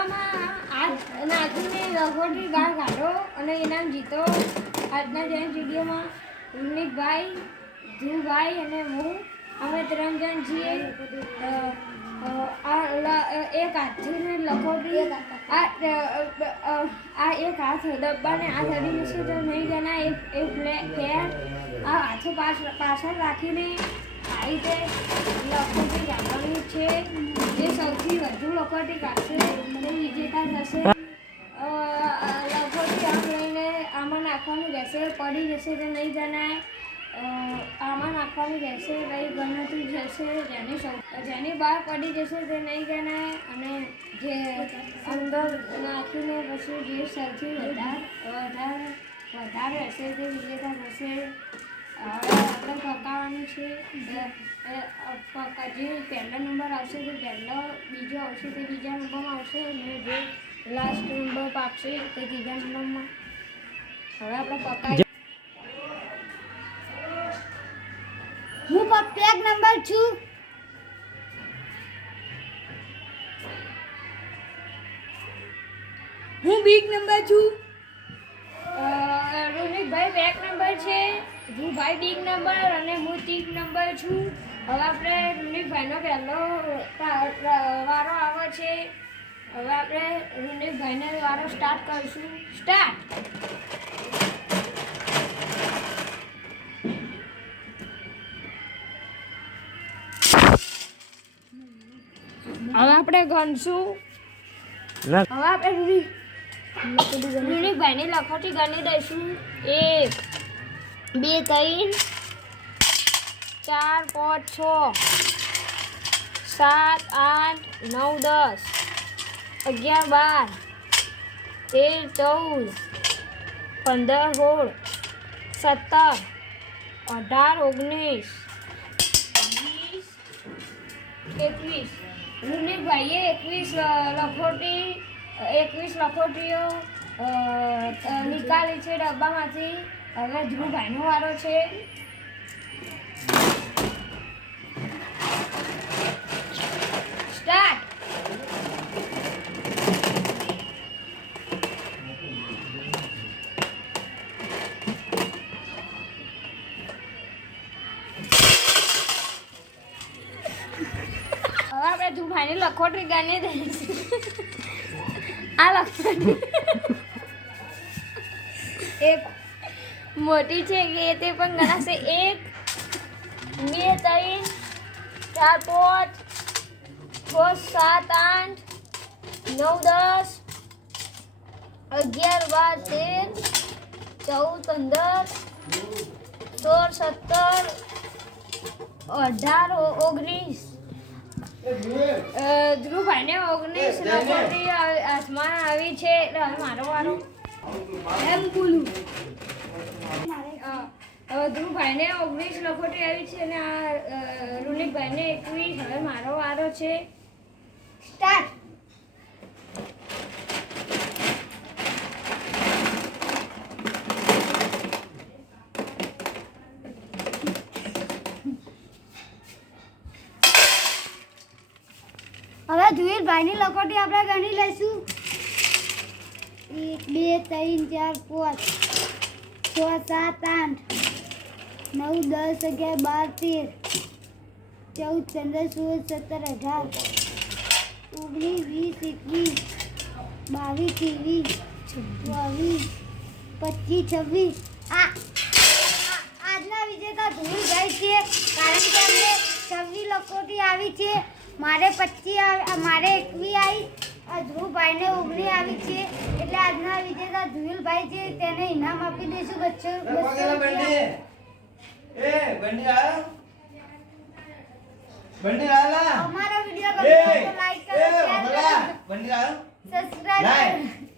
ડબ્બામાં આજ નાખીને લખોટી બહાર કાઢો અને ઇનામ જીતો. આજના જૈન વિડીયોમાં રૂનિકભાઈ, ધ્રુવભાઈ અને હું અમે 3 જણ છીએ. એક હાથથી લખોટી આ એક હાથ ડબ્બાને આ ચડી જશે તો નહીં જણા એક ફેર આ હાથો પાછળ રાખીને આ રીતે લખોટી કાઢવાની છે. જે સૌથી વધુ લખોટી કાઢશે તે વિજેતા થશે. લખોટી આમ લઈને આમાં નાખવાની રહેશે, પડી જશે તો નહીં જણાય. આમાં નાખવાની રહેશે, ભાઈ ગણતરી જશે. જેની બહાર પડી જશે તે નહીં ગણાય. અને જે અંદર નાખીને પછી જે સૌથી વધારે હશે તે વિજેતા થશે. હવે આપણે પકાવવાનું છે. જે પહેલો નંબર આવશે તે પહેલો, બીજો આવશે તે બીજા નંબરમાં આવશે અને જે લાસ્ટ નંબર પાકશે તે ત્રીજા નંબરમાં. હવે આપણે પકાવી. હું પેક નંબર છું. હું બીગ નંબર છું. રોનિકભાઈ બેક નંબર છે, ધ્રુવભાઈ બીગ નંબર અને હું 3 નંબર છું. હવે આપણે રોનિકભાઈનો પહેલો વારો આવે છે. હવે આપણે રોનિકભાઈનો વારો સ્ટાર્ટ કરીશું. સ્ટાર્ટ. હવે આપણે ગણશું. હવે આપણે રૂનિકભાઈની લખોટી ગણી દઈશું. 1 2 3 4 5 6 7 8 9 10 11 12 13 14 15 16 17 18 19 20 21. રૂનિકભાઈએ 21 લખોટીઓ નીકાળી છે ડબ્બામાંથી. હવે ધ્રુવભાઈનો વારો છે. સ્ટાર્ટ. હવે આપણે ધ્રુવભાઈની લખોટી ગણી દઈશું. આ લખોટી એક મોટી છે કે તે પણ ગણાશે. 1 2 3 4 5 6 7 8 9 10 11 12 13 14 15 18 19. ધ્રુવભાઈને 19 લખોટી હાથમાં આવી છે. એટલે હવે મારો વારો. એમ બોલું. ધ્રુવભાઈને 19 લખોટી આવી છે અને આ રૂનિકભાઈને 21. હવે મારો વારો છે. સ્ટાર્ટ. હવે ધ્રુવીલભાઈની લખોટી આપણે ગણી લઈશું. 1 2 3 4 5 6 7 8 9 10 11 12 13 14 15 16 17 18 19 20 21 22 23 24 25 26. આજના વિજેતા ધ્રુવીલભાઈ છે, કારણ કે અમને 26 લખોટી આવી છે. મારે 21 આવી. ધ્રુવભાઈને 19 આવી છે. એટલે આજના વિજેતા ધ્રુવીલભાઈ છે, તેને ઇનામ આપી દઈશું 200 રૂપિયા. અમારો વિડીયો ગમે તો લાઈક કરો, શેર કરો, સબસ્ક્રાઇબ કરો.